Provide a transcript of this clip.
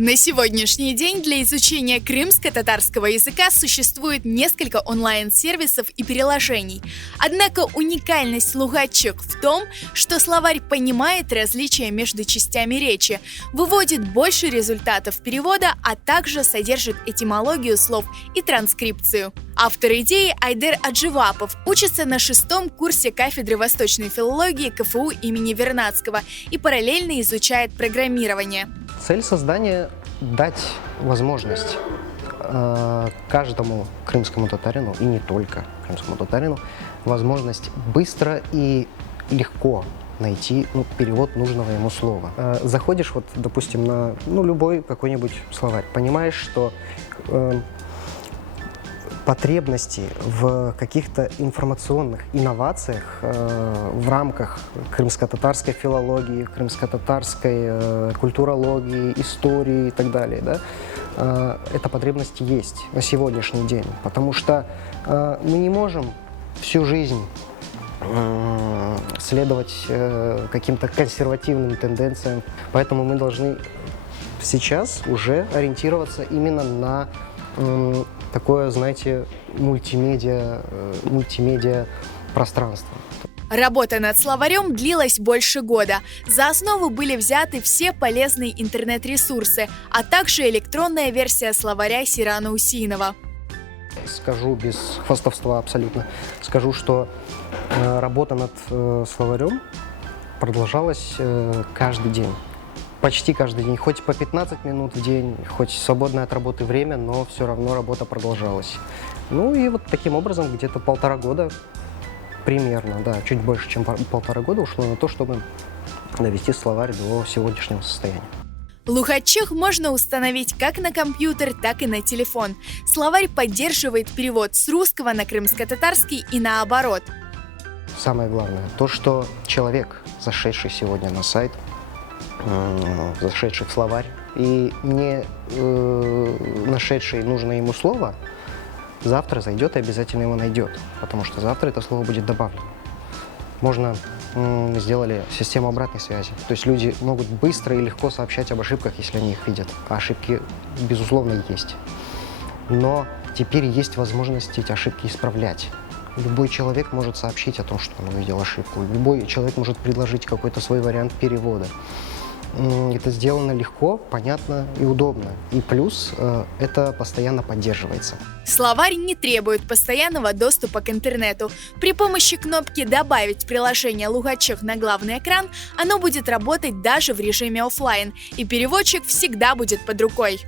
На сегодняшний день для изучения крымско-татарского языка существует несколько онлайн-сервисов и приложений. Однако уникальность «Лугаччык» в том, что словарь понимает различия между частями речи, выводит больше результатов перевода, а также содержит этимологию слов и транскрипцию. Автор идеи Айдер Адживапов учится на 6-м курсе кафедры восточной филологии КФУ имени Вернадского и параллельно изучает программирование. Цель создания – дать возможность каждому крымскому татарину, и не только крымскому татарину, возможность быстро и легко найти перевод нужного ему слова. Заходишь, допустим, на любой какой-нибудь словарь, понимаешь, что потребности в каких-то информационных инновациях в рамках крымско-татарской филологии, крымско-татарской культурологии, истории и так далее, да, эта потребность есть на сегодняшний день, потому что мы не можем всю жизнь следовать каким-то консервативным тенденциям, поэтому мы должны сейчас уже ориентироваться именно на такое, знаете, мультимедиа пространство. Работа над словарем длилась больше года. За основу были взяты все полезные интернет-ресурсы, а также электронная версия словаря Сирана Усинова. Скажу без хвастовства абсолютно. Скажу, что работа над словарем продолжалась каждый день. Почти каждый день, хоть по 15 минут в день, хоть свободное от работы время, но все равно работа продолжалась. И таким образом где-то 1,5 года примерно, да, чуть больше, чем 1,5 года ушло на то, чтобы довести словарь до сегодняшнего состояния. Лугаччык можно установить как на компьютер, так и на телефон. Словарь поддерживает перевод с русского на крымско-татарский и наоборот. Самое главное, то, что человек, зашедший сегодня на сайт, зашедший в словарь и не нашедший нужное ему слово, завтра зайдет и обязательно его найдет, потому что завтра это слово будет добавлено. Сделали систему обратной связи, то есть люди могут быстро и легко сообщать об ошибках, если они их видят. А ошибки, безусловно, есть. Но теперь есть возможность эти ошибки исправлять. Любой человек может сообщить о том, что он увидел ошибку. Любой человек может предложить какой-то свой вариант перевода. Это сделано легко, понятно и удобно. И плюс это постоянно поддерживается. Словарь не требует постоянного доступа к интернету. При помощи кнопки «Добавить приложение Лугаччык на главный экран» оно будет работать даже в режиме офлайн, и переводчик всегда будет под рукой.